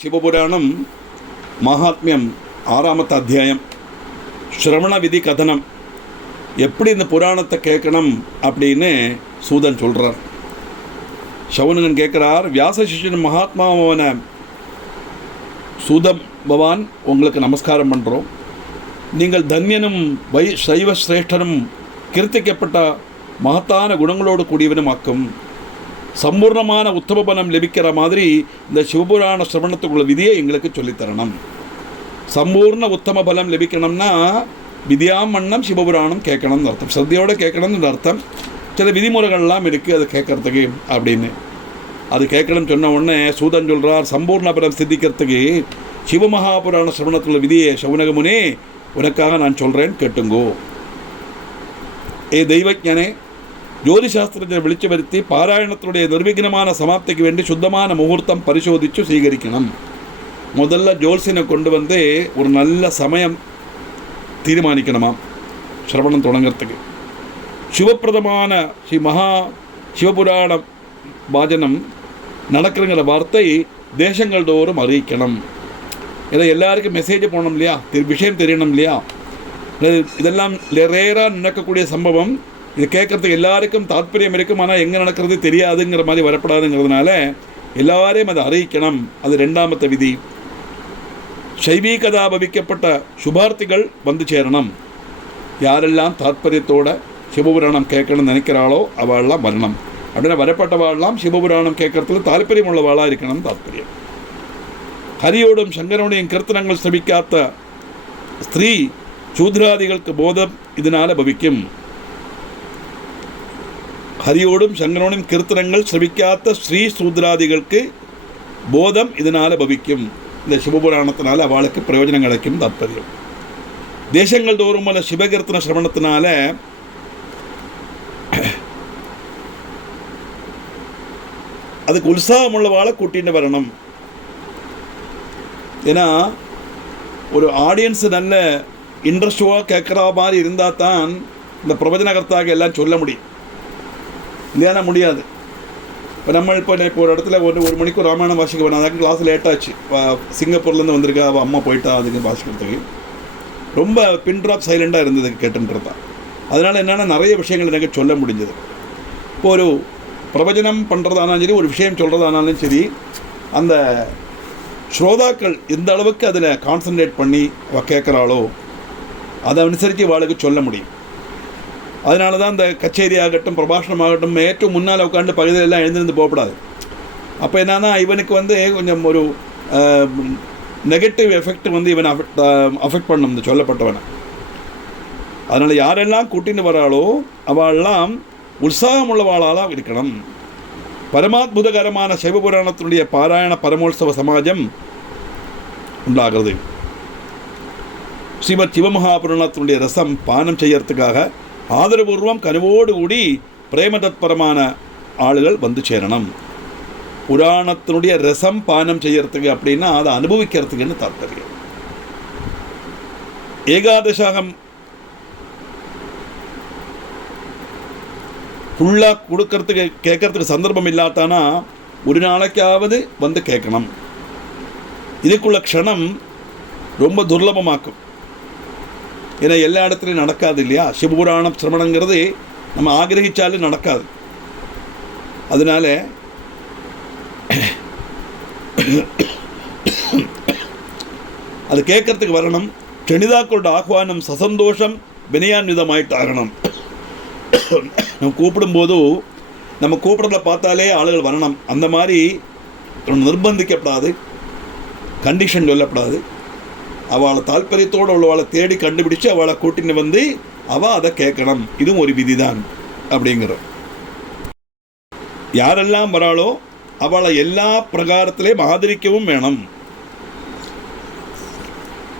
ശിവപുരാണം மகாத்மியம் 6வது அத்தியாயம் ஸ்ரவண விதி கதனம். எப்படி இந்த புராணத்தை கேட்கணும் அப்படின்னு சூதன் சொல்கிறார். சவுனகன் கேட்குறார், வியாச சிஷ்யன் மகாத்மாவான சூதம் பவான், உங்களுக்கு நமஸ்காரம் பண்ணுறோம். நீங்கள் தன்யனும் சைவ சிரேஷ்டனும் கீர்த்திக்கப்பட்ட மகத்தான குணங்களோடு கூடியவனும் ஆக்கும். சம்பூர்ணமான உத்தம பலம் லபிக்கிற மாதிரி இந்த சிவபுராண சிரவணத்துக்குள்ள விதியை எங்களுக்கு சொல்லித்தரணும். சம்பூர்ண உத்தம பலம் லபிக்கணும்னா விதியாமண்ணம் சிவபுராணம் கேட்கணும்னு அர்த்தம், ஸ்ரத்தையோடு கேட்கணும்னு அர்த்தம். சில விதிமுறைகள்லாம் இருக்குது அது கேட்கறதுக்கு அப்படின்னு. அது கேட்கணும்னு சொன்ன உடனே சூதன் சொல்கிறார், சம்பூர்ண பலம் சித்திக்கிறதுக்கு சிவமகாபுராண சிரவணத்துள்ள விதியை சவுனகமுனே உனக்காக நான் சொல்கிறேன், கேட்டுங்கோ. ஏ தெய்வஜனே, ஜோதிஷாஸ்திரத்தை விழிச்சு வருத்தி பாராயணத்தினுடைய நிர்விഘ്നமான சமாப்திக்கு வேண்டி சுத்தமான முகூர்த்தம் பரிசோதித்து சீகரிக்கணும். முதல்ல ஜோல்சினை கொண்டு வந்து ஒரு நல்ல சமயம் தீர்மானிக்கணுமாம் சிரவணம் தொடங்கிறதுக்கு. சிவப்பிரதமான சிவபுராண வாஜனம் நடக்கிறங்கிற வார்த்தை தேசங்கள் தோறும் அறிவிக்கணும். இதை எல்லாருக்கும் மெசேஜ் போகணும் இல்லையா, விஷயம் தெரியணும் இல்லையா. இதெல்லாம் ரேராக நடக்கக்கூடிய சம்பவம். இது கேட்குறதுக்கு எல்லாருக்கும் தாற்பயம் இருக்கும், ஆனால் எங்கே நடக்கிறது தெரியாதுங்கிற மாதிரி வரப்படாதுங்கிறதுனால எல்லாரையும் அதை அறிவிக்கணும். அது 2வது விதி. சைவீகதா பவிக்கப்பட்ட சுபார்த்திகள் வந்து சேரணும். யாரெல்லாம் தாற்பயத்தோட சிவபுராணம் கேட்கணும்னு நினைக்கிறாளோ அவள்லாம் வரணும். அப்படின்னா வரப்பட்டவாள்லாம் சிவபுராணம் கேட்கறதுல தாற்பயம் உள்ளவாளாக இருக்கணும். தாற்பயம் ஹரியோடும் சங்கரனுடையும் கீர்த்தனங்கள் ஸ்ரவிக்காத்த ஸ்திரீ சூத்ராதிகளுக்கு போதம் இதனால் பவிக்கும். ஹரியோடும் சங்கரனும் கீர்த்தனங்கள் ஸ்ரவிக்காத்த ஸ்ரீ சூத்ராதிகளுக்கு போதம் இதனால் பவிக்கும். இந்த சிவபுராணத்தினால அவளுக்கு பிரயோஜனம் கிடைக்கும். தாற்பயம் தேசங்கள் தோறும் உள்ள சிவகீர்த்தன சிரவணத்தினால அதுக்கு உற்சாகம் உள்ளவாளை கூட்டின்னு வரணும். ஏன்னா ஒரு ஆடியன்ஸ் நல்ல இன்ட்ரெஸ்டாக கேட்குற மாதிரி இருந்தால் தான் இந்த பிரவச்சனகர்த்தாக எல்லாம் சொல்ல முடியும், இல்லையானா முடியாது. இப்போ இப்போ ஒரு இடத்துல ஒரு மணிக்கு ராமாயணம் வாசிக்க வேணும், அதுக்கு கிளாஸ் லேட்டாச்சு. சிங்கப்பூர்லேருந்து வந்திருக்கா, அவள் அம்மா போயிட்டா அதுக்கு வாசிக்கிறதுக்கு. ரொம்ப பின் ட்ராப் சைலண்டாக இருந்தது கேட்டுன்றது தான். அதனால் என்னென்னா நிறைய விஷயங்கள் எனக்கு சொல்ல முடிஞ்சது. இப்போ ஒரு பிரவச்சனம் பண்ணுறதானாலும் சரி, ஒரு விஷயம் சொல்கிறதானாலும் சரி, அந்த ஸ்ரோதாக்கள் எந்த அளவுக்கு அதில் கான்சன்ட்ரேட் பண்ணி அவள் கேட்குறாளோ அதை அனுசரித்து அவளுக்கு சொல்ல முடியும். அதனால தான் இந்த கச்சேரி ஆகட்டும் பிரபாஷணமாகட்டும் ഏറ്റവും முன்னால் உட்காந்து பகுதியெல்லாம் எழுந்திருந்து போகக்கூடாது. அப்போ என்னன்னா இவனுக்கு கொஞ்சம் ஒரு நெகட்டிவ் எஃபெக்ட் இவனை அஃபெக்ட் பண்ணும் இந்த சொல்லப்பட்டவனை. அதனால் யாரெல்லாம் கூட்டின்னு வராளோ அவெல்லாம் உற்சாகம் உள்ளவாளாக இருக்கணும். பரமாத்புதகரமான சிவபுராணத்தினுடைய பாராயண பரமோத்சவ சமாஜம் உண்டாகிறது. ஸ்ரீமத் சிவமகாபுராணத்தினுடைய ரசம் பானம் செய்யறதுக்காக ஆதரபூர்வம் கனிவோடு கூடி பிரேமதத்பரமான ஆளுகள் வந்து சேரணும். புராணத்தினுடைய ரசம் பானம் செய்யறதுக்கு அப்படின்னா அதை அனுபவிக்கிறதுக்குன்னு தாற்பயம். ஏகாதசாகம் ஃபுல்லாக கொடுக்கறதுக்கு கேட்கறதுக்கு சந்தர்ப்பம் இல்லாதானா ஒரு நாளைக்காவது வந்து கேட்கணும். இதுக்குள்ள க்ஷணம் ரொம்ப துர்லபமாக்கும். ஏன்னா எல்லா இடத்துலையும் நடக்காது இல்லையா. சிவபுராணம் சிரவணங்கிறது நம்ம ஆகிரகிச்சாலும் நடக்காது. அதனால அது கேட்கறதுக்கு வரணும். செனிதாக்களோட ஆஹ்வானம் சசந்தோஷம் வினயான்விதமாயிட்டாகணும். நம்ம கூப்பிடும்போது நம்ம கூப்பிட்றத பார்த்தாலே ஆளுகள் வரணும். அந்த மாதிரி நிர்பந்திக்கப்படாது, கண்டிஷன் சொல்லப்படாது. அவளை தாற்பயத்தோடு உள்ளவளை தேடி கண்டுபிடிச்சு அவளை கூட்டின்னு வந்து அவள் அதை கேட்கணும். இதுவும் ஒரு விதி தான் அப்படிங்கிற. யாரெல்லாம் வராளோ அவளை எல்லா பிரகாரத்திலையும் ஆதரிக்கவும் வேணும்.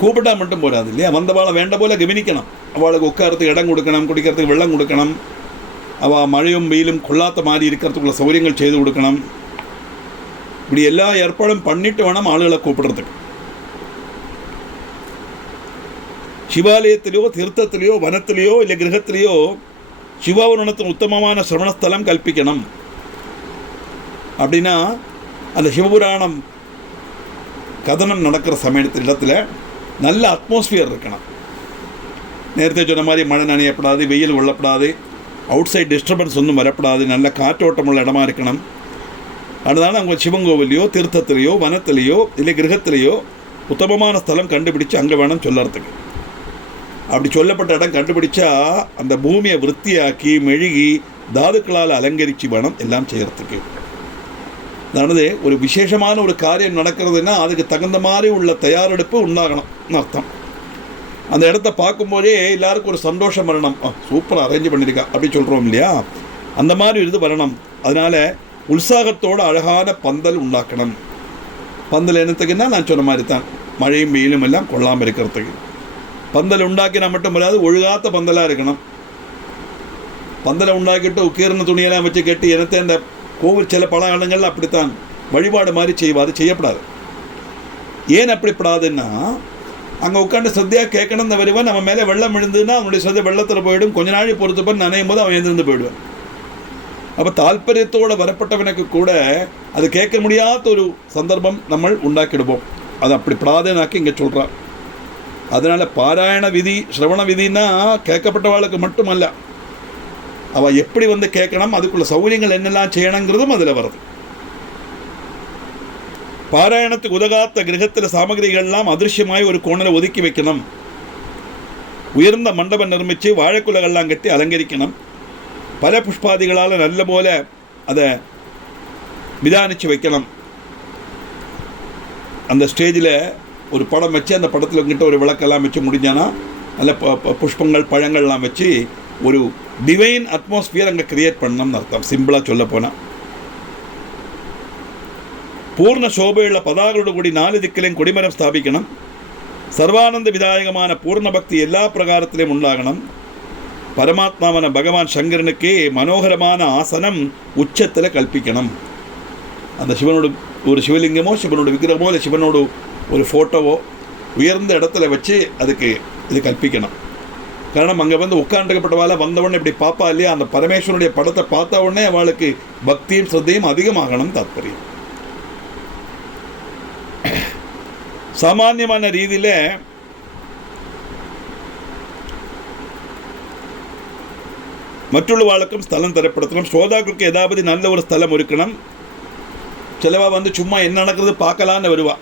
கூப்பிட்டா மட்டும் போடாது இல்லையா. வந்தவாளை வேண்ட போல கவனிக்கணும். அவளுக்கு உட்காரத்துக்கு இடம் கொடுக்கணும், குடிக்கிறதுக்கு வெள்ளம் கொடுக்கணும், அவள் மழையும் வெயிலும் கொள்ளாத மாதிரி இருக்கிறதுக்குள்ள சௌகரியங்கள் செய்து கொடுக்கணும். இப்படி எல்லா ஏற்பாடும் பண்ணிட்டு வேணும் ஆளுகளை கூப்பிடுறதுக்கு. சிவாலயத்திலேயோ தீர்த்தத்திலேயோ வனத்திலேயோ இல்லை கிரகத்திலேயோ சிவாவரணத்தின் உத்தமமான சிரவணஸ்தலம் கல்பிக்கணும். அப்படின்னா அந்த சிவபுராணம் கதனம் நடக்கிற இடத்துல நல்ல அட்மாஸ்பியர் இருக்கணும். நேரத்தை சொன்ன மாதிரி மழை நனையப்படாது, வெயில் கொள்ளப்படாது, அவுட் சைட் டிஸ்டர்பன்ஸ் ஒன்றும் வரப்படாது, நல்ல காற்றோட்டமுள்ள இடமா இருக்கணும். அதனால அவங்க சிவங்கோவிலையோ தீர்த்தத்திலேயோ வனத்திலேயோ இல்லை கிரகத்திலேயோ உத்தமமான ஸ்தலம் கண்டுபிடிச்சு அங்கே வேணும் சொல்லறதுக்கு. அப்படி சொல்லப்பட்ட இடம் கண்டுபிடிச்சா அந்த பூமியை விருத்தியாக்கி மெழுகி தாதுக்களால் அலங்கரித்து வேணும் எல்லாம் செய்கிறதுக்கு. அதாவது ஒரு விசேஷமான ஒரு காரியம் நடக்கிறதுனா அதுக்கு தகுந்த மாதிரி உள்ள தயாரெடுப்பு உண்டாகணும்னு அர்த்தம். அந்த இடத்த பார்க்கும்போதே எல்லாருக்கும் ஒரு சந்தோஷம் வரணும். சூப்பராக அரேஞ்ச் பண்ணியிருக்கா அப்படி சொல்கிறோம் இல்லையா, அந்த மாதிரி இது வரணும். அதனால் உற்சாகத்தோடு அழகான பந்தல் உண்டாக்கணும். பந்தல் என்னத்துக்குன்னா நான் சொன்ன மாதிரி தான் மழையும் வெயிலும் எல்லாம் கொள்ளாமல் இருக்கிறதுக்கு. பந்தல் உண்டாக்கினா மட்டும் வராது, ஒழுகாத்த பந்தலாக இருக்கணும். பந்தலை உண்டாக்கிட்டு உக்கீர்ன துணியெல்லாம் வச்சு கட்டி எனத்தை அந்த கோவில் சில பல இடங்கள்ல அப்படித்தான் வழிபாடு மாதிரி செய்வாது, செய்யப்படாது. ஏன் அப்படிப்படாதுன்னா அங்கே உட்காந்து சத்தியாக கேட்கணும் இந்த வருவன் நம்ம மேலே வெள்ளம் விழுந்ததுன்னா அவனுடைய சந்தை வெள்ளத்தில் போயிடும். கொஞ்ச நாள் பொறுத்து பண்ணி நனையும் போது அவன் எழுந்திருந்து போயிடுவான். அப்போ தாற்பயத்தோடு வரப்பட்டவனுக்கு கூட அது கேட்க முடியாத ஒரு சந்தர்ப்பம் நம்ம உண்டாக்கிடுவோம். அது அப்படிப்படாதுனாக்கி இங்கே சொல்கிறார். அதனால் பாராயண விதி சிரவண விதினா கேட்கப்பட்டவாளுக்கு மட்டுமல்ல, அவள் எப்படி வந்து கேட்கணும், அதுக்குள்ள சௌகரியங்கள் என்னெல்லாம் செய்யணுங்கிறதும் அதில் வருது. பாராயணத்துக்கு உதகாத்த கிரகத்தில் சாமகிரிகள்லாம் அதிருஷ்யமாய் ஒரு கோணலை ஒதுக்கி வைக்கணும். உயர்ந்த மண்டபம் நிர்மித்து வாழைக்குலகள்லாம் கட்டி அலங்கரிக்கணும். பல புஷ்பாதிகளால் நல்ல போல அதை விதானித்து வைக்கணும். அந்த ஸ்டேஜில் ஒரு படம் வச்சு அந்த படத்தில் உங்ககிட்ட ஒரு விளக்கெல்லாம் வச்சு முடிஞ்சானா நல்ல புஷ்பங்கள் பழங்கள்லாம் வச்சு ஒரு டிவைன் அட்மாஸ்பியர் அங்கே கிரியேட் பண்ணணும்னு அர்த்தம். சிம்பிளாக சொல்ல போனால் பூர்ண சோபையுள்ள பதாகளோடு கூடி 4 திக்கிலையும் கொடிமரம் ஸ்தாபிக்கணும். சர்வானந்த விதாயகமான பூர்ண பக்தி எல்லா பிரகாரத்திலையும் உண்டாகணும். பரமாத்மாவான பகவான் சங்கரனுக்கு மனோகரமான ஆசனம் உச்சத்தில் கல்பிக்கணும். அந்த சிவனோட ஒரு சிவலிங்கமோ சிவனோட விக்கிரகமோ இல்லை சிவனோட ஒரு ஃபோட்டோவோ உயர்ந்த இடத்துல வச்சு அதுக்கு இது கல்பிக்கணும். காரணம் அங்கே வந்து உட்காந்துக்கப்பட்டவாள் வந்தவுடனே இப்படி பார்ப்பா இல்லையா, அந்த பரமேஸ்வரனுடைய படத்தை பார்த்த உடனே அவளுக்கு பக்தியும் சிரத்தையும் அதிகமாகணும் தாத்பரியம். சாமானியமான ரீதியில் மற்றொருவாளுக்கும் ஸ்தலம் தரப்படுத்தணும். ஸ்ரோதாக்களுக்கு ஏதாவது நல்ல ஒரு ஸ்தலம் இருக்கணும். சிலவா வந்து சும்மா என்ன நடக்கிறது பார்க்கலான்னு வருவா.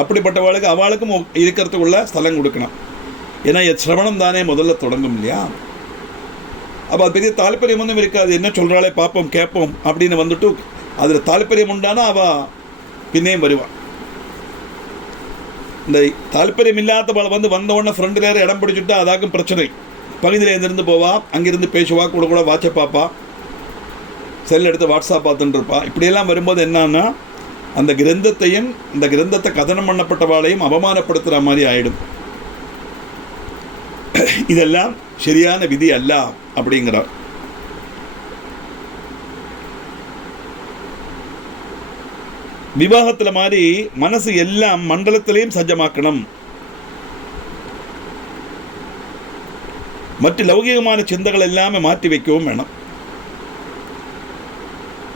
அப்படிப்பட்டவாளுக்கு அவளுக்கும் இருக்கிறதுக்குள்ள ஸ்தலம் கொடுக்கணும். ஏன்னா சிரவணம் தானே முதல்ல தொடங்கும் இல்லையா. அப்போ அது பெரிய தாற்பயம் ஒன்றும் இருக்காது. என்ன சொல்கிறாளே பார்ப்போம் கேட்போம் அப்படின்னு வந்துட்டு அதில் தாற்பயம் உண்டானா அவள் பின்னையும் வருவாள். இந்த தாற்பயம் இல்லாதவள் வந்து வந்தவுடனே ஃப்ரெண்டு நேரம் இடம் பிடிச்சிட்டா அதாக்கும் பிரச்சனை. பகுதியில் எழுந்திருந்து போவா, அங்கிருந்து பேசுவா, கூட வாட்சை பார்ப்பா, செல் எடுத்து வாட்ஸ்அப் பார்த்துட்டு இருப்பா. இப்படியெல்லாம் வரும்போது என்னன்னா அந்த கிரந்தத்தையும் இந்த கிரந்தத்தை கதனம் பண்ணப்பட்டவாளையும் அவமானப்படுத்துகிற மாதிரி ஆயிடும். இதெல்லாம் சரியான விதி அல்ல அப்படிங்கிறார். விவாகத்தில் மாதிரி மனசு எல்லாம் மண்டலத்திலையும் சஜ்ஜமாக்கணும். மற்ற லௌகிகமான சிந்தகள் எல்லாமே மாற்றி வைக்கவும் வேணும்.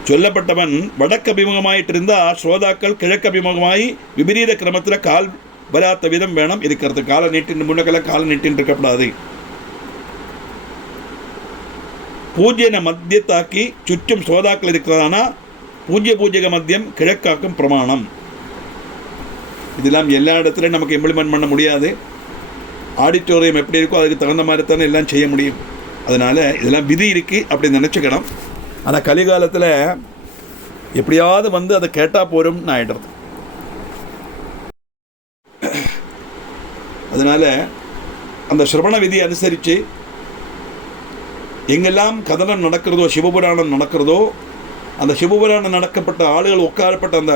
சொல்லப்பட்டவன் வடக்கு அபிமுகமாயிட்டு இருந்தால் ஸ்ரோதாக்கள் கிழக்கு அபிமுகமாகி விபரீத கிரமத்தில் கால் வராத்த விதம் வேணும் இருக்கிறது. காலை நீட்டின் முன்னக்கெல்லாம் காலை நீட்டின்னு இருக்கக்கூடாது. பூஜ்யனை மத்தியத்தாக்கி சுற்றும் ஸ்ரோதாக்கள் இருக்கிறதானா பூஜ்யக மத்தியம் கிழக்காக்கும் பிரமாணம். இதெல்லாம் எல்லா இடத்துலையும் நமக்கு இம்ப்ளிமெண்ட் பண்ண முடியாது. ஆடிட்டோரியம் எப்படி இருக்கோ அதுக்கு தகுந்த மாதிரி தானே எல்லாம் செய்ய முடியும். அதனால் இதெல்லாம் விதி இருக்குது அப்படின்னு நினச்சிக்கணும். ஆனால் கலிகாலத்தில் எப்படியாவது வந்து அதை கேட்டால் போரும்னு ஆகிடுறது. அதனால் அந்த சிரவண விதி அனுசரித்து எங்கெல்லாம் கதனம் நடக்கிறதோ சிவபுராணம் நடக்கிறதோ அந்த சிவபுராணம் நடக்கப்பட்ட ஆளுகள் உட்காரப்பட்ட அந்த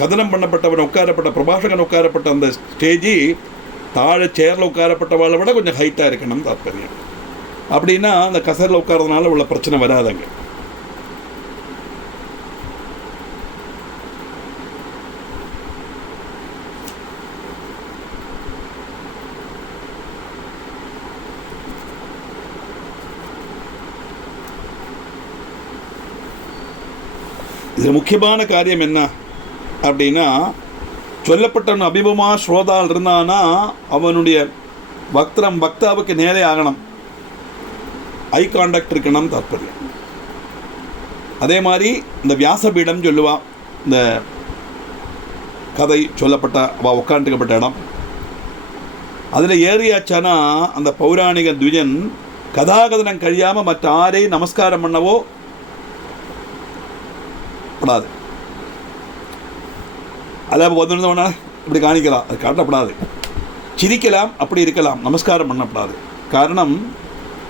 கதனம் பண்ணப்பட்டவன் உட்காரப்பட்ட பிரபாஷகன் உட்காரப்பட்ட அந்த ஸ்டேஜி தாழ சேரில் உட்காரப்பட்டவாளை விட கொஞ்சம் ஹைட்டாக இருக்கணும் தாற்பயம். அப்படின்னா அந்த கசரில் உட்காரதுனால உள்ள பிரச்சனை வராதுங்க. இதில் முக்கியமான காரியம் என்ன அப்படின்னா சொல்லப்பட்டவன் அபிபமா ஸ்ரோதால் இருந்தானா அவனுடைய வக்தாவுக்கு நேரே ஆகணும், ஐ கான்டாக்ட் இருக்கணும் தாற்பயம். அதே மாதிரி இந்த வியாசபீடம் சொல்லுவா, இந்த கதை சொல்லப்பட்ட அவள் உட்காந்துக்கப்பட்ட இடம், அதில் ஏறியாச்சானா அந்த பௌராணிக துவிஜன் கதாகதனம் கழியாமல் மற்ற ஆரையும் நமஸ்காரம் பண்ணவோ படாது. அதில் வந்துருந்தவனா இப்படி காணிக்கலாம், அது காட்டப்படாது. சிரிக்கலாம், அப்படி இருக்கலாம், நமஸ்காரம் பண்ணப்படாது. காரணம்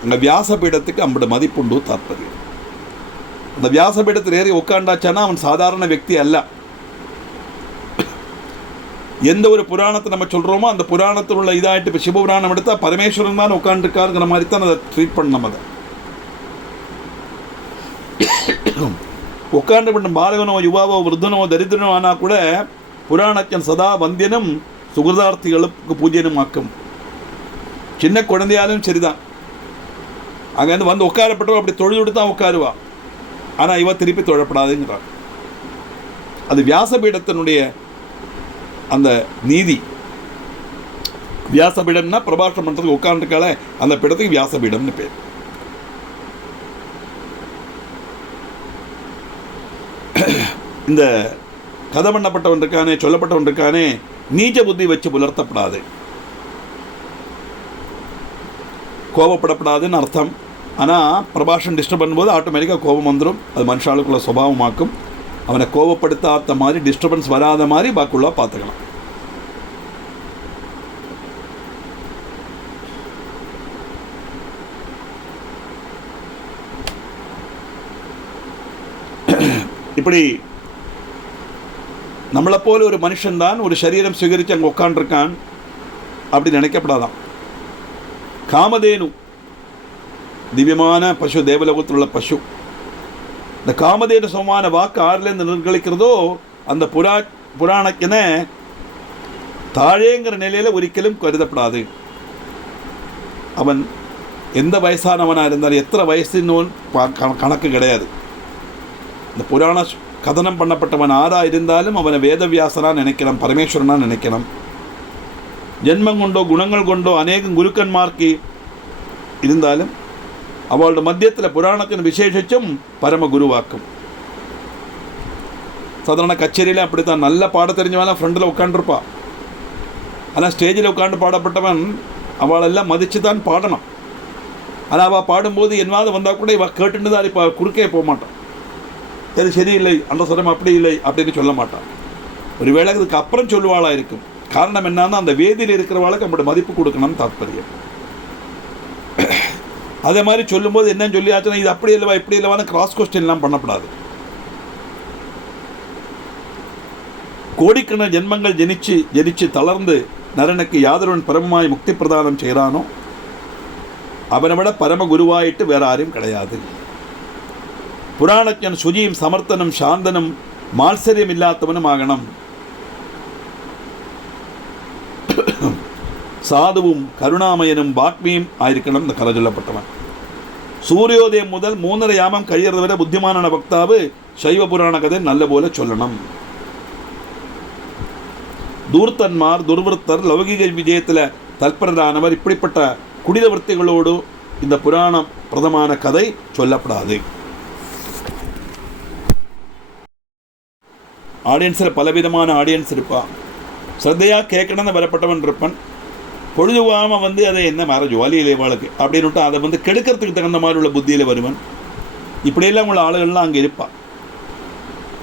அந்த வியாசபீடத்துக்கு அம்பட மதிப்புண்டு தாற்பயம். அந்த வியாசபீடத்தில் ஏறி உட்காண்டாச்சானா அவன் சாதாரண व्यक्ति அல்ல. எந்த ஒரு புராணத்தை நம்ம சொல்கிறோமோ அந்த புராணத்தில் உள்ள இதாகிட்டு இப்போ சிவபுராணம் எடுத்தால் பரமேஸ்வரன் தான் உட்காந்துருக்காருங்கிற மாதிரி தான் அதை ட்ரீட் பண்ணணும். அதை உட்காண்டு பண்ண பாலகனோ யுவாவோ விருத்தனோ தரித்திரனோ ஆனால் கூட புராணத்தின் சதா வந்தியனும் சுகிருதார்த்திகளுக்கு பூஜ்யனும் ஆக்கும். சின்ன குழந்தையாலும் சரிதான், அங்கேருந்து வந்து உட்காரப்பட்டவோ அப்படி தொழுது தான் உட்காருவா. ஆனால் இவ திருப்பி தொழப்படாதுங்கிறார். அது வியாசபீடத்தினுடைய அந்த நீதி. வியாசபீடம்னா பிரபாஷம் பண்ணுறதுக்கு உட்காந்துருக்கால அந்த பீடத்துக்கு வியாசபீடம்னு பேர். இந்த கதை பண்ணப்பட்டவன் இருக்கானே, சொல்லப்பட்டவன் இருக்கானே, நீச்ச புத்தி வச்சு புலர்த்தப்படாது, கோபப்படப்படாதுன்னு அர்த்தம். ஆனால் பிரபாஷன் டிஸ்டர்ப் பண்ணும்போது ஆட்டோமேட்டிக்காக கோபம் வந்துடும். அது மனுஷாளுக்குள்ள சுபாவமாக்கும். அவனை கோபப்படுத்தாத மாதிரி, டிஸ்டர்பன்ஸ் வராத மாதிரி பாக்குள்ள பார்த்துக்கலாம். இப்படி நம்மளை போல ஒரு மனுஷன்தான் ஒரு சரீரம் சுவீகரித்து அங்கே உட்காண்டிருக்கான் அப்படி நினைக்கப்படாதான். காமதேனு திவ்யமான பசு, தேவலோகத்தில் உள்ள பசு. இந்த காமதேனு சமமான வாக்கு ஆறுலேருந்து நிர்கலிக்கிறதோ அந்த புராணக்கின தாழேங்கிற நிலையில் ஒரிக்கலும் கருதப்படாது. அவன் எந்த வயசானவனாக இருந்தாலும், எத்தனை வயசுன்னு கணக்கு கிடையாது. இந்த புராண கதனம் பண்ணப்பட்டவன் ஆறாக இருந்தாலும் அவனை வேதவியாசனாக நினைக்கலாம், பரமேஸ்வரனாக நினைக்கலாம். ஜென்மம் கொண்டோ குணங்கள் கொண்டோ அநேகம் குருக்கன்மார்க்கு இருந்தாலும் அவளோட மத்தியத்தில் புராணத்தின் விசேஷம் பரம குருவாக்கும். சாதாரண கச்சேரியில் அப்படித்தான், நல்ல பாட தெரிஞ்சவன் ஃப்ரெண்டில் உட்காந்துருப்பா. ஆனால் ஸ்டேஜில் உட்காந்து பாடப்பட்டவன் அவளெல்லாம் மதித்து தான் பாடணும். ஆனால் அவள் பாடும்போது என்னாவது வந்தால் கூட இவள் கேட்டுன்னு தான் இப்போ குறுக்கே போக மாட்டான். அது சரியில்லை, அந்த சரம் அப்படி இல்லை அப்படின்னு சொல்ல மாட்டான். ஒரு வேளை இதுக்கு அப்புறம் சொல்லுவாளாக இருக்கும். காரணம் என்னன்னா அந்த வேதியில் இருக்கிறவாளுக்கு நம்மளோட மதிப்பு கொடுக்கணும்னு தாற்பயம். அதே மாதிரி சொல்லும்போது என்னன்னு சொல்லியாச்சுன்னா இது அப்படி இல்லைவா இப்படி இல்லைவான்னு கிராஸ் கொஸ்டின்லாம் பண்ணப்படாது. கோடிக்கணக்கான ஜென்மங்கள் ஜனிச்சு தளர்ந்து நரனுக்கு யாதொருவன் பரமமாய் முக்தி பிரதானம் செய்கிறானோ அவனை விட பரம குருவாயிட்டு வேற யாரும் கிடையாது. புராணஜன் சுஜியும் சமர்த்தனும் சாந்தனும் மால்சரியம் இல்லாதவனும் ஆகணும். சாதுவும் கருணாமயனும் வாக்மியும் ஆயிருக்கணும் இந்த கதை சொல்லப்பட்டவன். சூரியோதயம் முதல் 3.5 யாமம் கழியறதை விட புத்திமான பக்தாவு சைவ புராண கதை நல்ல போல சொல்லணும். தூர்த்தன்மார் துர்வருத்தர் லௌகிக விஜயத்தில் தற்பரரானவர் இப்படிப்பட்ட குடித விற்த்திகளோடு இந்த புராண பிரதமான கதை சொல்லப்படாது. ஆடியன்ஸில் பலவிதமான ஆடியன்ஸ் இருப்பான். ஸ்ரத்தையாக கேட்கணுன்னு வரப்பட்டவன் இருப்பான். பொழுதுவாமல் அதை என்ன மாற ஜுவாலியிலே வாழ்க்கை அப்படின்னுட்டு அதை கெடுக்கிறதுக்கு தகுந்த மாதிரி உள்ள புத்தியில் வருவன். இப்படியெல்லாம் உள்ள ஆளுகள்லாம் அங்கே இருப்பான்.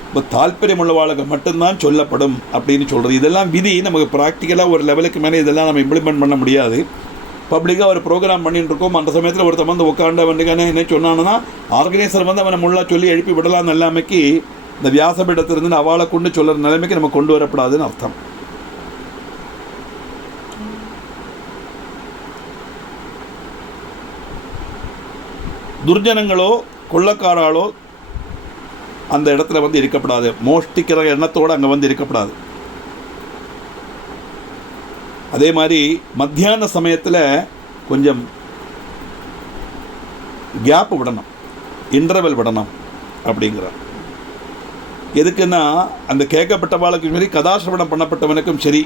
இப்போ தாற்பயம் உள்ள வாழ்க்கை மட்டும்தான் சொல்லப்படும் அப்படின்னு சொல்கிறது. இதெல்லாம் விதி. நமக்கு ப்ராக்டிக்கலாக ஒரு லெவலுக்கு மேலே இதெல்லாம் நம்ம இம்ப்ளிமெண்ட் பண்ண முடியாது. பப்ளிக்காக ஒரு ப்ரோக்ராம் பண்ணிட்டு இருக்கோம். அந்த சமயத்தில் ஒருத்தர் உட்காண்ட என்ன சொன்னான்னா ஆர்கனைசர் அவனை முள்ளா சொல்லி எழுப்பி விடலாம் நிலைமைக்கு இந்த வியாசபீடத்திலிருந்து அவளை கொண்டு சொல்கிற நிலைமைக்கு நம்ம கொண்டு வரப்படாதுன்னு அர்த்தம். துர்ஜனங்களோ கொள்ளக்காராலோ அந்த இடத்துல இருக்கப்படாது. மோஷ்டிக்கிற எண்ணத்தோடு அங்கே இருக்கப்படாது. அதே மாதிரி மத்தியான சமயத்தில் கொஞ்சம் கேப் விடணும், இன்டர்வல் விடணும் அப்படிங்கிறார். எதுக்குன்னா அந்த கேட்கப்பட்டவாளுக்கும் சரி கதாசிரவணம் பண்ணப்பட்டவனுக்கும் சரி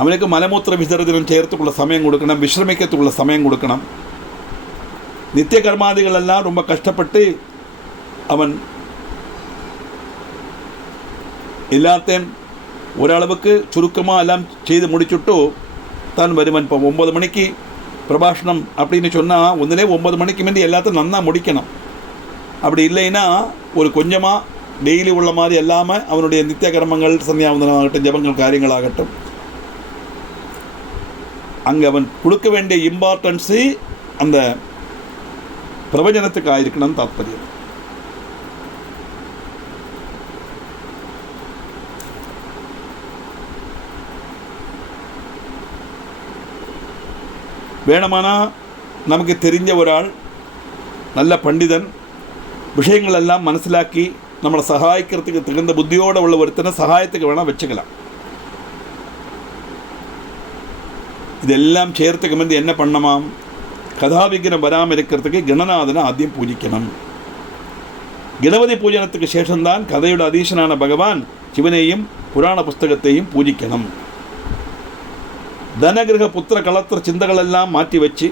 அவனுக்கு மலமூத்திர விசர்ஜனம் செய்யறதுக்குள்ள சமயம் கொடுக்கணும், விஸ்ரமிக்கிறதுக்குள்ள சமயம் கொடுக்கணும். நித்திய கர்மாதிகள் எல்லாம் ரொம்ப கஷ்டப்பட்டு அவன் எல்லாத்தையும் ஓரளவுக்கு சுருக்கமாக எல்லாம் செய்து முடிச்சுட்டு தான் வருவன். இப்போ 9 மணிக்கு பிரபாஷணம் அப்படின்னு சொன்னால் ஒன்றிலே 9 மணிக்கு முந்தி எல்லாத்தையும் நன்னா முடிக்கணும். அப்படி இல்லைன்னா ஒரு கொஞ்சமாக டெய்லி உள்ள மாதிரி இல்லாமல் அவனுடைய நித்திய கர்மங்கள் சந்தியாவந்தனமாகட்டும் ஜபங்கள் காரியங்களாகட்டும் அங்கே அவன் கொடுக்க வேண்டிய இம்பார்ட்டன்ஸு அந்த பிரவச்சனத்துக்கு ஆயிருக்கணும் தாத்பரியம். வேணுமானா நமக்கு தெரிஞ்ச ஒரு ஆள் நல்ல பண்டிதன் விஷயங்கள் எல்லாம் மனசிலாக்கி நம்மளை சகாய்க்கிறதுக்கு தகுந்த புத்தியோடு உள்ள ஒருத்தனை சகாயத்துக்கு வேணால் வச்சுக்கலாம். இதெல்லாம் சேர்த்துக்கு வந்து என்ன பண்ணமாம், கதாவிக்னம் வராமல் இருக்கிறதுக்கு கணநாதனை ஆத்தியம் பூஜிக்கணும். கணபதி பூஜனத்துக்கு சேஷம்தான் கதையோட அதீசனான பகவான் சிவனையும் புராண புஸ்தகத்தையும் பூஜிக்கணும். தனகிரக புத்திர கலத்திர சிந்தகள் எல்லாம் மாற்றி வச்சு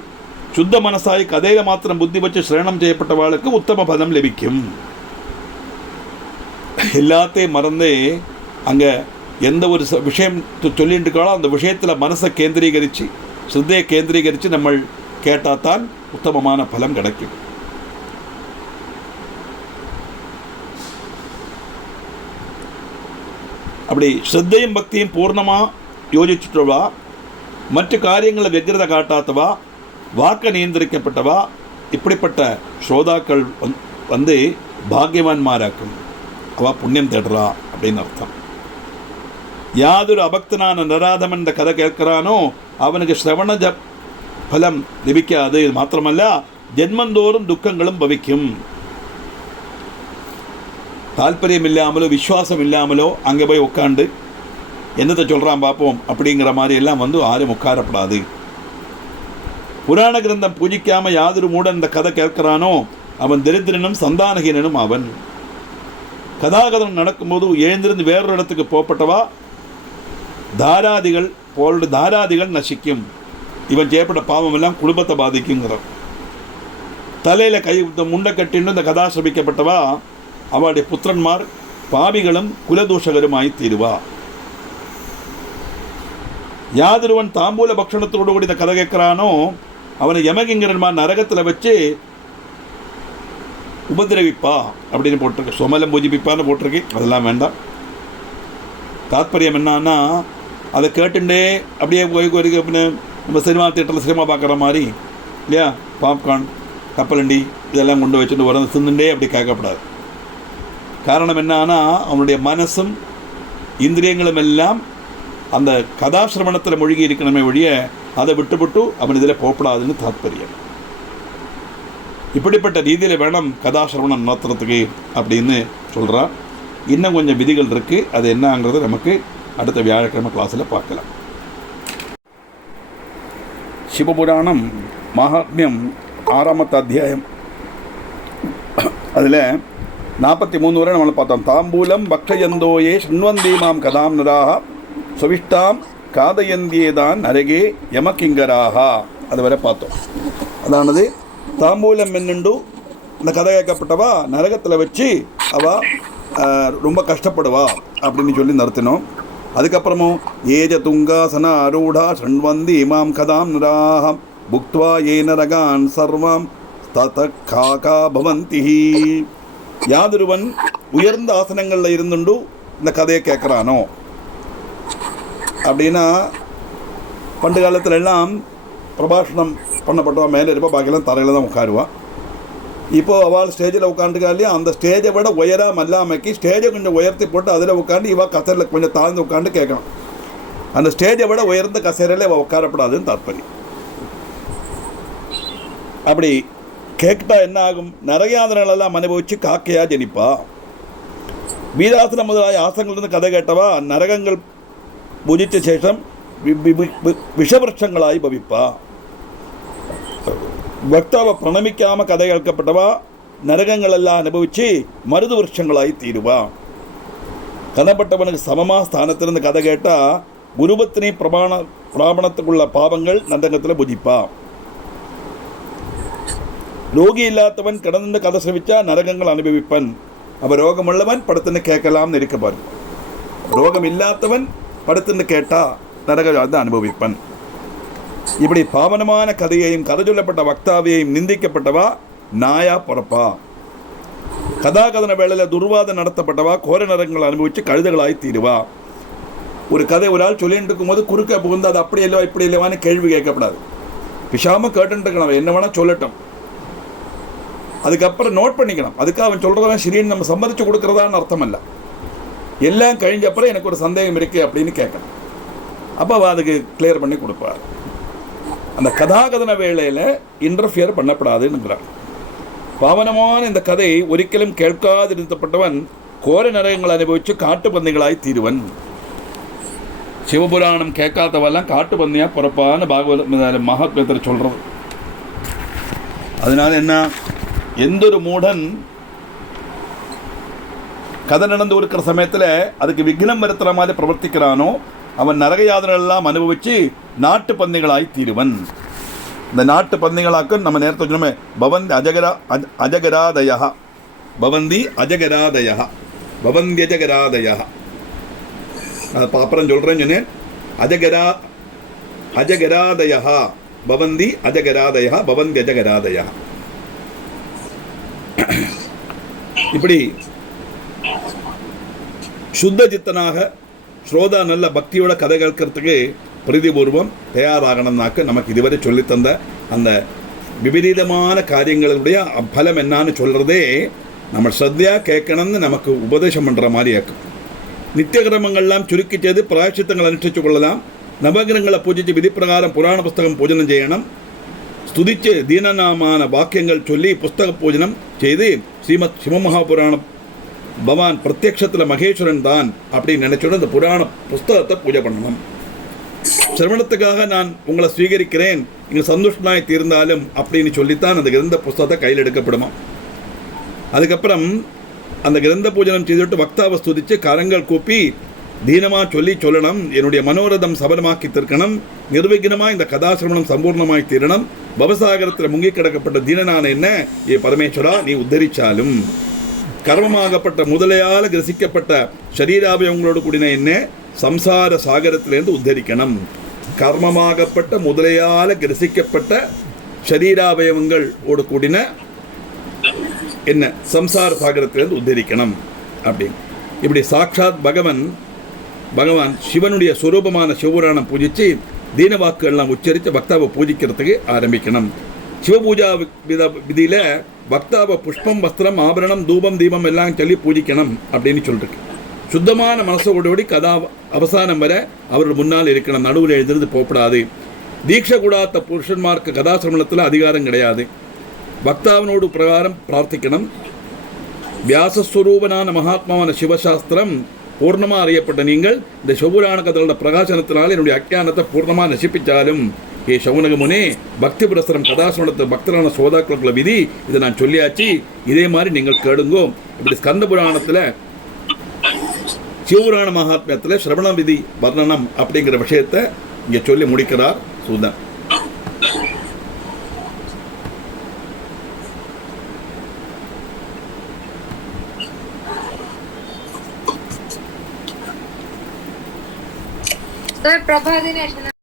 சுத்த மனசாய் கதையில மாத்திரம் புத்தி வச்சு சிரேணம் செய்யப்பட்டவாளுக்கு உத்தம பதம் லபிக்கும். எல்லாத்தையும் மறந்து அங்கே எந்த ஒரு விஷயம் சொல்லிட்டு இருக்காளோ அந்த விஷயத்தில் மனசை கேந்திரீகரித்து சித்தையை கேந்திரீகரித்து நம்ம கேட்டால் தான் உத்தமமான பலம் கிடைக்கும். அப்படி ஸ்ரத்தையும் பக்தியும் பூர்ணமாக யோசிச்சுட்டவா, மற்ற காரியங்களை வெக்கிரத காட்டாதவா, வாக்க நியந்திரிக்கப்பட்டவா, இப்படிப்பட்ட ஸ்ரோதாக்கள் வந்து பாக்யவான்மாராக்கும். அவள் புண்ணியம் தேடுறா அப்படின்னு அர்த்தம். யாதொரு அபக்தனான நராதமன் இந்த கதை கேட்கிறானோ அவனுக்கு சிரவண பலம் லபிக்காது. மாத்திரமல்ல ஜென்மந்தோறும் துக்கங்களும் பவிக்கும். தாற்பயம் இல்லாமலோ விஸ்வாசம் இல்லாமலோ அங்கே போய் உட்காந்து என்னத்தை சொல்கிறான் பார்ப்போம் அப்படிங்கிற மாதிரி எல்லாம் வந்து யாரும் உட்காரப்படாது. புராண கிரந்தம் பூஜிக்காமல் யாதொரு மூடன் இந்த கதை கேட்கிறானோ அவன் தரித்திரனும் சந்தானகீனனும் அவன். கதாகதம் நடக்கும்போது எழுந்திருந்து வேறொரு இடத்துக்கு போப்பட்டவா தாராதிகள் நசிக்கும். இவன் செய்யப்பட்ட பாவம் எல்லாம் குடும்பத்தை பாதிக்குங்கிறான். தலையில் கை முண்டை கட்டின்னு இந்த கதா சபிக்கப்பட்டவா அவளுடைய புத்திரன்மார் பாவிகளும் குலதூஷகருமாய் தீருவா. யாதொருவன் தாம்பூல பக்ஷணத்தோடு கூட இந்த கதை கேட்கிறானோ அவனை யமகிங்கரன்மார் நரகத்தில் வச்சு உபதிரவிப்பா அப்படின்னு போட்டிருக்கு. சொமலம் பூஜிப்பிப்பான்னு போட்டிருக்கு. அதெல்லாம் வேண்டாம். தாத்பரியம் என்னன்னா அதை கேட்டுண்டே அப்படியே போய் நம்ம சினிமா தியேட்டரில் சினிமா பார்க்குற மாதிரி இல்லையா, பாப்கார்ன் கப்பலண்டி இதெல்லாம் கொண்டு வச்சுட்டு வர சிந்துண்டே அப்படி கேட்கப்படாது. காரணம் என்னன்னா அவனுடைய மனசும் இந்திரியங்களும் எல்லாம் அந்த கதாசிரமணத்தில் மூழ்கி இருக்கணுமே ஒழிய அதை விட்டுவிட்டு அவன் இதில் போகப்படாதுன்னு தாத்பரியம். இப்படிப்பட்ட ரீதியில் வேணும் கதாசிரவணம் நடத்துறதுக்கு அப்படின்னு சொல்கிறான். இன்னும் கொஞ்சம் விதிகள் இருக்குது. அது என்னங்கிறது நமக்கு அடுத்த வியாழக்கிழமை கிளாஸில் பார்க்கலாம். சிவபுராணம் மகாத்மியம் 6ஆம் அத்தியாயம். அதில் 43 வரை நம்மளை பார்த்தோம். தாம்பூலம் பக்ஷயந்தோயே ஷண்வந்தீமாம் கதாம் நராக சுவிஷ்டாம் காதயந்தியேதான் நரகே யமகிங்கராக அது வரை பார்த்தோம். அதானது தாம்பூலம் என்னண்டு இந்த கதை கேட்கப்பட்டவா நரகத்தில் வச்சு அவள் ரொம்ப கஷ்டப்படுவா அப்படின்னு சொல்லி நடத்தினோம். அதுக்கப்புறமும் ஏஜ துங்காசன அரூடா ஷண்வந்தி இமாம் கதாம் நராகம் புக்த்வா ஏ நரகான் சர்வம் தத காகா பவந்தி. யாதொருவன் உயர்ந்த ஆசனங்களில் இருந்துண்டு இந்த கதையை கேட்குறானோ அப்படின்னா பண்டு காலத்துல எல்லாம் பிரபாஷணம் பண்ணப்பட்டவன் மேலே இருப்பா, பாக்கியெல்லாம் தரையில் தான் உட்காருவான். இப்போது அவள் ஸ்டேஜில் உட்காந்துக்கா இல்லையா, அந்த ஸ்டேஜை விட உயராக மல்லாமைக்கு ஸ்டேஜை கொஞ்சம் உயர்த்தி போட்டு அதில் உட்காந்து இவள் கசரில் கொஞ்சம் தாழ்ந்து உட்காந்து கேட்கணும். அந்த ஸ்டேஜை விட உயர்ந்த கசேரையில் இவள் உட்காரப்படாதுன்னு தாற்பயம். அப்படி கேட்டா என்ன ஆகும், நரகாதனங்களெல்லாம் அனுபவித்து காக்கையாக ஜனிப்பா. வீராசனம் முதலாய ஆசனங்கள்லேருந்து கதை கேட்டவா நரகங்கள் பூஜித்த சேஷம் விஷவருஷங்களாய் பவிப்பா. பக்தாவை பிரணமிக்காமல் கதை கேட்கப்பட்டவா നരകങ്ങളെല്ലാം അനുഭവിച്ച് മരുത് വൃക്ഷങ്ങളായി തീരുക. കഥപ്പെട്ടവനുക്ക് സമമാ സ്ഥാനത്തിൽ നിന്ന് കഥ കേട്ട ഗുരുപത്തിനി പ്രാപണത്തിലുള്ള പാപങ്ങൾ നരകത്തിൽ ഭുജിപ്പാം. രോഗിയില്ലാത്തവൻ കിടന്നിട്ട് കഥ ശ്രവിച്ച നരകങ്ങൾ അനുഭവിപ്പൻ. അപ്പോൾ രോഗമുള്ളവൻ പടത്തിന് കേൾക്കലാം നിരിക്കപ്പൻ. രോഗമില്ലാത്തവൻ പടത്തിന് കേട്ട നരക അനുഭവിപ്പൻ. இப்படி பாவனமான கதையையும் கதை சொல்லப்பட்ட வக்தாவையும் நிந்திக்கப்பட்டவா நாயா பொறப்பா. கதாகதன வேளையில் துர்வாதம் நடத்தப்பட்டவா கோர நரகங்கள் அனுபவித்து கழுதைகளாய் தீருவா. ஒரு கதை ஒரு ஆள் சொல்லிட்டு இருக்கும்போது குறுக்க புகுந்து அது அப்படி இல்லைவா இப்படி இல்லைவான்னு கேள்வி கேட்கப்படாது. விஷாமல் கேட்டுருக்கணும், என்ன வேணால் சொல்லட்டும். அதுக்கப்புறம் நோட் பண்ணிக்கணும். அதுக்கு அவன் சொல்கிறதான் சரின்னு நம்ம சம்மதிச்சு கொடுக்குறதான்னு அர்த்தம் இல்லை. எல்லாம் கழிஞ்சப்பறம் எனக்கு ஒரு சந்தேகம் இருக்குது அப்படின்னு கேட்கணும். அப்போ அவள் அதுக்கு கிளியர் பண்ணி கொடுப்பார். அந்த கதாகதன வேளையில் இன்டர்ஃபியர் பண்ணப்படாதுன்னுங்கிறார். பாவனமான இந்த கதை ஒரிக்கலும் கேட்காதிருந்தப்பட்டவன் கோர நரகங்கள் அனுபவித்து காட்டு பந்திகளாய் தீருவன். சிவபுராணம் கேட்காதவெல்லாம் காட்டு பந்தியாக பிறப்பான்னு பாகவத மகாத்மியத்தில் சொல்கிறது. அதனால் என்ன, எந்த ஒரு மூடன் கதை நடந்து இருக்கிற சமயத்தில் அதுக்கு விக்னம் வருத்துகிற மாதிரி பிரவர்த்திக்கிறானோ அவன் நரக யாதனையெல்லாம் அனுபவித்து நாட்டு பந்திகளாய் தீருவன். இந்த நாட்டு பந்திகளாக்கும் நம்ம நேரத்தை சொன்னோமே, பவந்தி அஜகராதயா பவந்தி அஜகராதயா பவந்தி அஜகராதயா. அதை அப்புறம் சொல்கிறேன்னு சொன்னேன். அஜகராதயா பவந்தி அஜகராதயா பவந்தி அஜகராதயா. இப்படி சுத்த சித்தனாக ஸ்ரோதா நல்ல பக்தியோட கதை கேட்கறதுக்கு பிரதிபூர்வம் தயாராகணும்னாக்க நமக்கு இதுவரை சொல்லித்தந்த அந்த விபரீதமான காரியங்களுடைய பலம் என்னான்னு சொல்கிறதே நம்ம ஸ்ரத்தையாக கேட்கணும்னு நமக்கு உபதேசம் பண்ணுற மாதிரி ஆக்கும். நித்திய கிரமங்கள்லாம் சுருக்கி செய்து பிராயச்சித்தங்கள் அனுஷ்டிச்சு கொள்ளலாம். நவகிரகங்களை பூஜித்து விதி பிரகாரம் புராண புஸ்தகம் பூஜனம் செய்யணும். ஸ்துதிச்சு தீனநாமான வாக்கியங்கள் சொல்லி புஸ்தக பூஜனம் செய்து ஸ்ரீமத் சிவமகாபுராணம் பகவான் பிரத்யக்ஷத்தில் மகேஸ்வரன் தான் அப்படின்னு நினைச்சோட இந்த புராண புஸ்தகத்தை பூஜை பண்ணணும். சிரவணத்துக்காக நான் உங்களை ஸ்வீகரிக்கிறேன், நீங்கள் சந்தோஷமாய் தீர்ந்தாலும் அப்படின்னு சொல்லித்தான் அந்த கிரந்த புஸ்தகத்தை கையில் எடுக்கப்படுமா. அதுக்கப்புறம் அந்த கிரந்த பூஜனம் செய்துவிட்டு வக்தாவை ஸ்துதித்து கரங்கள் கூப்பி தீனமாக சொல்லணும், என்னுடைய மனோரதம் சபலமாக்கி தீர்க்கணும், நிர்விக்னமாக இந்த கதாசிரமணம் சம்பூர்ணமாய் தீரணும், பவசாகரத்தில் முங்கி கிடக்கப்பட்ட தீனனான என்ன ஏ பரமேஸ்வரா நீ உத்தரிச்சாலும், கர்மமாகப்பட்ட முதலையால் கிரசிக்கப்பட்ட சரீராவயவங்களோடு கூடின என்ன சம்சார சாகரத்திலேருந்து உத்தரிக்கணும். கர்மமாகப்பட்ட முதலையால் கிரசிக்கப்பட்ட சரீராவயவங்களோடு கூடின என்ன சம்சார சாகரத்திலேருந்து உத்தரிக்கணும் அப்படின்னு. இப்படி சாட்சாத் பகவான் சிவனுடைய சுரூபமான சிவபுராணம் பூஜித்து தீனவாக்குகள்லாம் உச்சரித்து பக்தாவை பூஜிக்கிறதுக்கு ஆரம்பிக்கணும். சிவபூஜா விதியில் பக்தாவை புஷ்பம் வஸ்திரம் ஆபரணம் தூபம் தீபம் எல்லாம் சொல்லி பூஜிக்கணும் அப்படின்னு சொல்லிருக்கு. சுத்தமான மனசோடு கதா அவசானம் வரை அவர்கள் முன்னால் இருக்கணும், நடுவில் எழுந்திருந்து போகப்படாது. தீட்சை கூடாத புருஷன்மார்க்கு கதாசிரமணத்தில் அதிகாரம் கிடையாது. பக்தாவனோடு பிரகாரம் பிரார்த்திக்கணும். வியாசஸ்வரூபனான மகாத்மாவான சிவசாஸ்திரம் பூர்ணமாக அறியப்பட்ட நீங்கள் இந்த சிவபுராண கதைகளோட பிரகாசனத்தினால் என்னுடைய அஜ்ஞானத்தை பூர்ணமாக நசிப்பிச்சாலும் ஏ சவுனக முனே பக்தி புரஸ்தரம் கதாசிரமணத்தை பக்தரான சோதாக்களுக்குள்ள விதி இதை நான் சொல்லியாச்சு, இதே மாதிரி நீங்கள் கேளுங்கோ. இப்படி ஸ்கந்த புராணத்தில் சிவபுராண மகாத்மியத்தில் சிரவண விதி வர்ணனம் அப்படிங்கிற விஷயத்தை இங்கே சொல்லி முடிக்கிறார் சூதன். Sir, Prabha Dinesh.